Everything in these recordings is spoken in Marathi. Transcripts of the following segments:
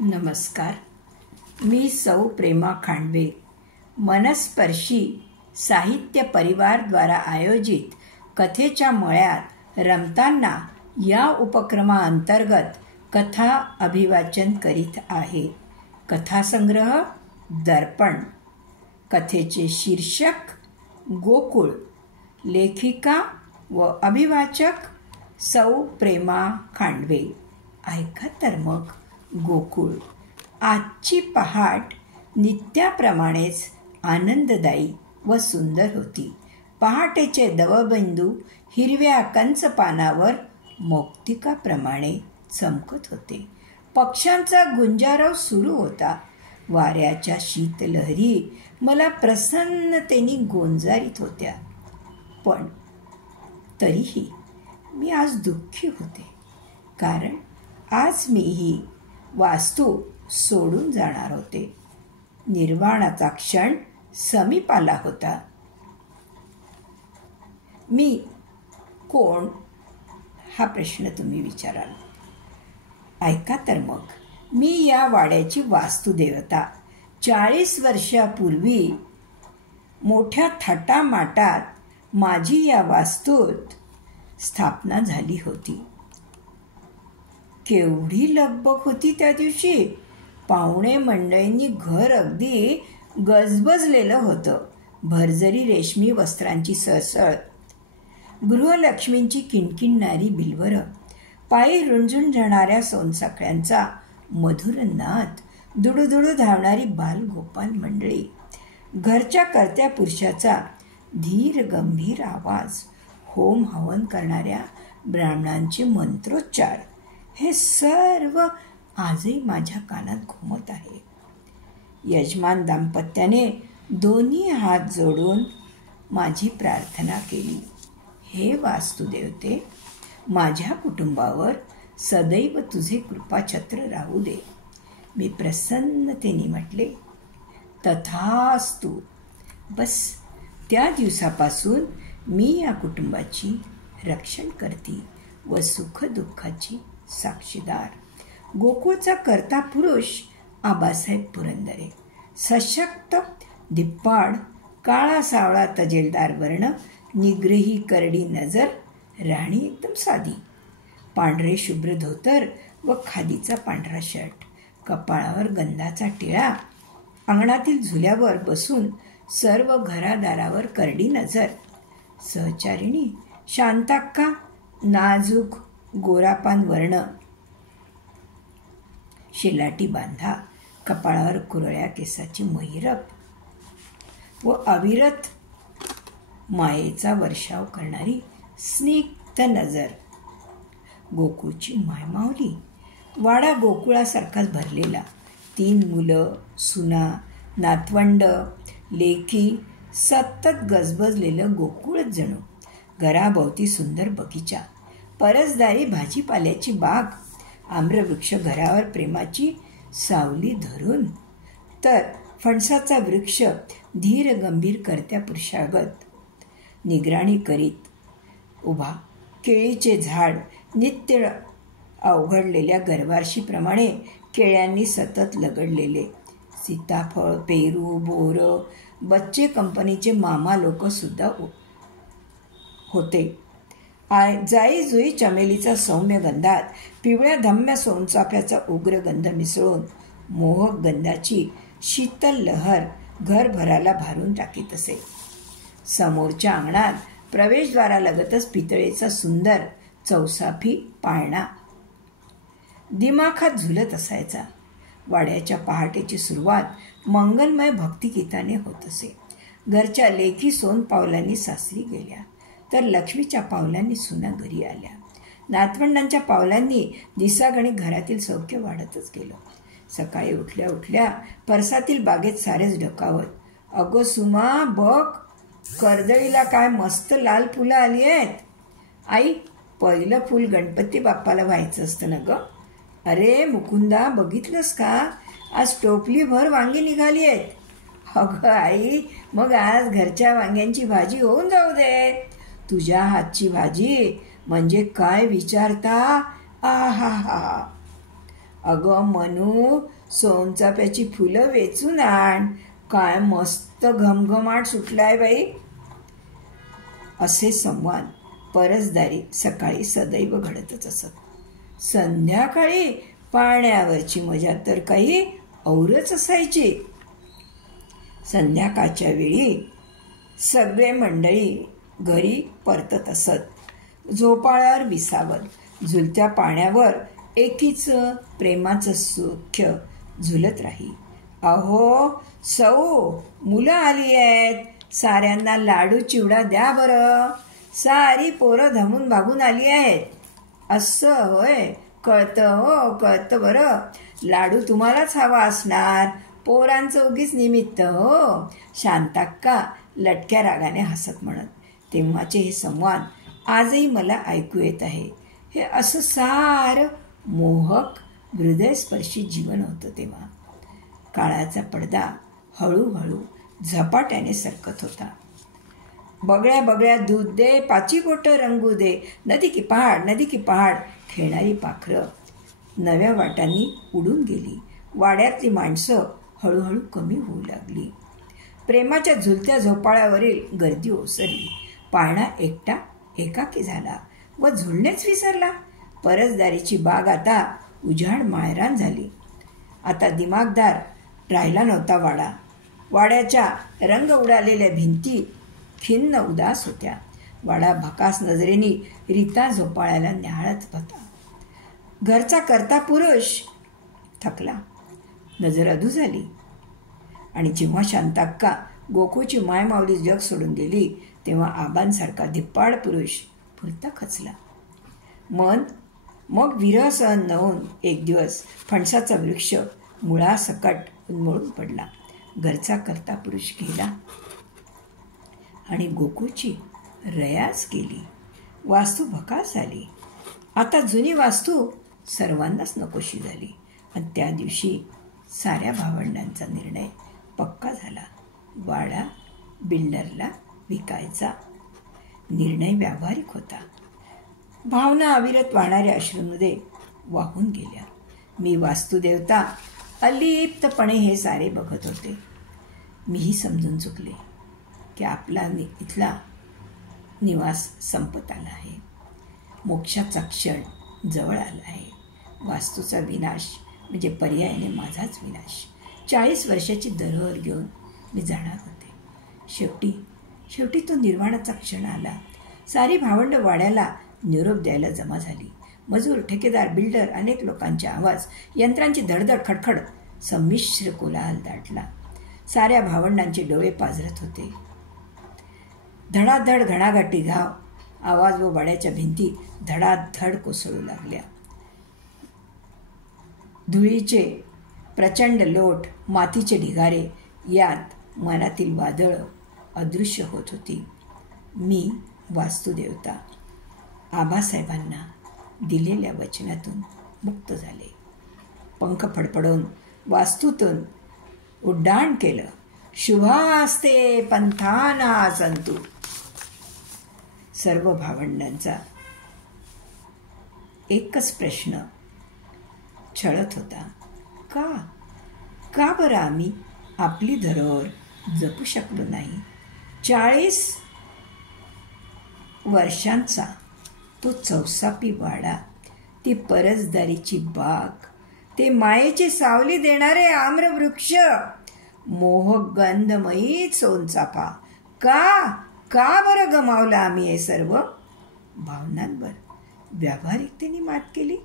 नमस्कार. मी सौ प्रेमा खांडवे. मनस्पर्शी साहित्य परिवारद्वारा आयोजित कथेच्या मळ्यात रमताना या उपक्रमाअंतर्गत कथा अभिवाचन करीत आहे. कथासंग्रह दर्पण. कथेचे शीर्षक गोकुळ. लेखिका व अभिवाचक सौ प्रेमा खांडवे. ऐका तर मग गोकुळ. आजची पहाट नित्याप्रमाणेच आनंददायी व सुंदर होती. पहाटेचे दवबिंदू हिरव्या कंच पानावर मौक्तिकाप्रमाणे चमकत होते. पक्ष्यांचा गुंजारव सुरू होता. वाऱ्याच्या शीतलहरी मला प्रसन्नतेने गोंजारीत होत्या. पण तरीही मी आज दुःखी होते, कारण आज मी ही वास्तू सोडून जाणार होते. निर्वाणाचा क्षण समीप आला होता. मी कोण हा प्रश्न तुम्ही विचाराल. ऐका तर मग. मी या वाड्याची वास्तुदेवता. 40 वर्षापूर्वी मोठ्या थाटामाटात माझी या वास्तूत स्थापना झाली होती. केवढी लगबग होती त्या दिवशी. पाहुणे मंडळींनी घर अगदी गजबजलेलं होतं. भरजरी रेशमी वस्त्रांची सळसळ, गृहलक्ष्मींची किणकिणणारी बिलवरं, पायी रुंजून जाणाऱ्या सोनसाखळ्यांचा मधुर नाद, दुडूदुडू धावणारी बालगोपाल मंडळी, घरच्या कर्त्या पुरुषाचा धीर गंभीर आवाज, होम हवन करणाऱ्या ब्राह्मणांचे मंत्रोच्चार, हे सर्व आजही माझ्या कानात घुमत आहे. यजमान दाम्पत्याने दोन्ही हात जोडून माझी प्रार्थना केली. हे वास्तुदेवते, माझ्या कुटुंबावर सदैव तुझे कृपाछत्र राहू दे. मी प्रसन्नतेने म्हटले, तथास्तु. बस त्या दिवसापासून मी या कुटुंबाची रक्षण करते व सुखदुःखाची साक्षीदार. गोकुळचा कर्ता पुरुष आबासाहेब पुरंदरे. सशक्त, धिप्पाड, काळा सावळा तजेलदार वर्ण, निग्रही करडी नजर, राणी एकदम साधी. पांढरे शुभ्र धोतर व खादीचा पांढरा शर्ट, कपाळावर गंधाचा टिळा, अंगणातील झुल्यावर बसून सर्व घरादारावर करडी नजर. सहचारिणी शांताक्का, नाजूक गोरापान वर्ण, शेलाटी बांधा, कपाळावर कुरळ्या केसाची महिरप व अविरत मायेचा वर्षाव करणारी स्निग्ध नजर. गोकुळची मायमावली. वाडा गोकुळासारखाच भरलेला. 3 मुलं, सुना, नातवंड, लेकी, सतत गजबजलेलं गोकुळच जणू. घराभोवती सुंदर बगीचा, परसदारी भाजीपाल्याची बाग, आम्रवृक्ष घरावर प्रेमाची सावली धरून, तर फणसाचा वृक्ष धीर गंभीर करत्या पुरुषागत निगराणी करीत उभा. केळीचे झाड नित्य अवघडलेल्या गरवारशीप्रमाणे केळ्यांनी सतत लगडलेले. सीताफळ, पेरू, बोर, बच्चे कंपनीचे मामा लोक सुद्धा होते. जाई जुई चमेलीचा सौम्य गंधात पिवळ्या धम्य सोनचाफ्याचा उग्र गंध मिसळून मोहक गंधाची शीतल लहर घरभराला भारून टाकीत असे. समोरच्या अंगणात प्रवेशद्वारालगतच पितळेचा सुंदर चौसाफी पाळणा दिमाखात झुलत असायचा. वाड्याच्या पहाटेची सुरुवात मंगलमय भक्तिगीताने होत असे. घरच्या लेखी सोन पावलांनी सासरी गेल्या, तर लक्ष्मीच्या पावलांनी सुना घरी आल्या. नातवंडांच्या पावलांनी दिसागणी घरातील सौख्य वाढतच गेलं. सकाळी उठल्या उठल्या परसातील बागेत सारेच ढकावत, अगो सुमा बघ, कर्दळीला काय मस्त लाल फुलं आली आहेत. आई, पहिलं फूल गणपती बाप्पाला व्हायचं असतं ना ग. अरे मुकुंदा, बघितलंस का, आज टोपलीभर वांगी निघाली आहेत. अगं आई, मग आज घरच्या वांग्यांची भाजी होऊन जाऊ दे. तुझ्या हातची भाजी म्हणजे काय विचारता. आहा हा. अगं मनू, सोनचाफ्याची फुलं वेचून आण, काय मस्त घमघमाट सुटलाय बाई. असे संवाद परसदारी सकाळी सदैव घडतच असत. संध्याकाळी पाण्यावरची मजा तर काही औरच असायची. संध्याकाळच्या वेळी सगळे मंडळी घरी परतत असत. झोपाळ्यावर विसावत झुलत्या पाण्यावर एकीच प्रेमाचं सुख्य झुलत राही. अहो सौ, मुलं आली आहेत, साऱ्यांना लाडू चिवडा द्या बरं, सारी पोरं धमून भागून आली आहेत. असं होय, कळतं हो, कळतं बरं. लाडू तुम्हालाच हवा असणार, पोरांचं उगीच निमित्त हो. शांताक्का लटक्या रागाने हसत म्हणत. तेव्हाचे हे संवाद आजही मला ऐकू येत आहे. हे असं सारं मोहक हृदयस्पर्शी जीवन होतं तेव्हा. काळाचा पडदा हळूहळू झपाट्याने सरकत होता. बगळ्या बगळ्या दूध दे, पाची बोटं रंगू दे, नदी की पहाड, नदी की पहाड खेळणारी पाखरं नव्या वाटांनी उडून गेली. वाड्यातली माणसं हळूहळू कमी होऊ लागली. प्रेमाच्या झुलत्या झोपाळ्यावरील गर्दी ओसरली. पाळणा एकटा एकाकी झाला व झुलणेच विसरला. परसदारीची बाग आता उजाड मायरान झाली. आता दिमागदार राहिला नव्हता वाडा. वाड्याच्या रंग उडालेल्या भिंती खिन्न उदास होत्या. वाडा भकास नजरेनी रीता झोपाळ्याला न्याहाळत होता. घरचा करता पुरुष थकला, नजर अधू झाली. आणि जेव्हा शांताक्का गोकुळची मायमाऊली जग सोडून गेली तेव्हा आबांसारखा धिप्पाड पुरुष फुलता खचला. मग विरह सहन न होऊन एक दिवस फणसाचा वृक्ष मुळासकट उन्मळून पडला. घरचा करता पुरुष गेला आणि गोकुळची रयाच गेली. वास्तू भकास झाली. आता जुनी वास्तू सर्वांनाच नकोशी झाली. आणि त्या दिवशी साऱ्या भावंडांचा निर्णय पक्का झाला. वाडा बिल्डरला विकायचा. निर्णय व्यावहारिक होता. भावना अविरत वाहणाऱ्या अश्रूंमध्ये वाहून गेल्या. मी वास्तुदेवता अलिप्तपणे हे सारे बघत होते. मीही समजून चुकले की आपला इथला निवास संपत आला आहे. मोक्षाचा क्षण जवळ आला आहे. वास्तूचा विनाश म्हणजे पर्यायाने माझाच विनाश. 40 वर्षाची दरहर घेऊन मी जाणार होते. शेवटी तो निर्वाणाचा क्षण आला. सारी भावंड वाड्याला निरोप द्यायला जमा झाली. मजूर, ठेकेदार, बिल्डर, अनेक लोकांचे आवाज, यंत्रांची धडधड, खडखड, संमिश्र कोलाहल दाटला. साऱ्या भावंडांचे डोळे पाझरत होते. धडाधड घणाघाटी घाव आवाज व वाड्याच्या भिंती धडाधड कोसळू लागल्या. धुळीचे प्रचंड लोट, मातीचे ढिगारे यात मनातील वादळ अदृश्य होत होती. मी वास्तुदेवता आबासाहेबांना दिलेल्या वचनातून मुक्त झाले. पंख फडफडून वास्तूतून उड्डाण केलं. शुभास्ते पंथाना संतू. सर्व भावंडांचा एकच प्रश्न छळत होता. का बरं आम्ही आपली धरोहर जपू शकलो नाही? 40 वर्षांचा तो चौसापी वाडा, ती परसदारीची बाग, ते मायेची सावली देणारे आम्रवृक्ष, मोहक गंधमयी सोनचाफा, का बरं गमावला आम्ही हे सर्व? भावनांवर व्यावहारिकतेने मात केली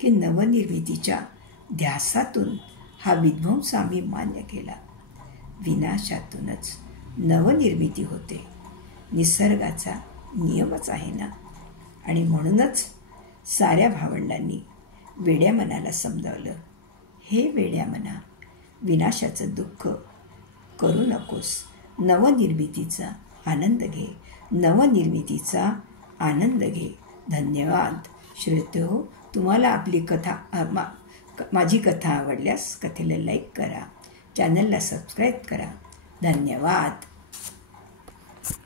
की नवनिर्मितीच्या ध्यासातून हा विध्वंस आम्ही मान्य केला? विनाशातूनच नवनिर्मिती होते, निसर्गाचा नियमच आहे ना. आणि म्हणूनच साऱ्या भावंडांनी वेड्या मनाला समजावलं, हे वेड्या मना, विनाशाचं दुःख करू नकोस, नवनिर्मितीचा आनंद घे, नवनिर्मितीचा आनंद घे. धन्यवाद श्रोतेहो. तुम्हाला आपली माझी कथा आवडल्यास कथेला लाईक करा, चॅनलला सबस्क्राईब करा. धन्यवाद.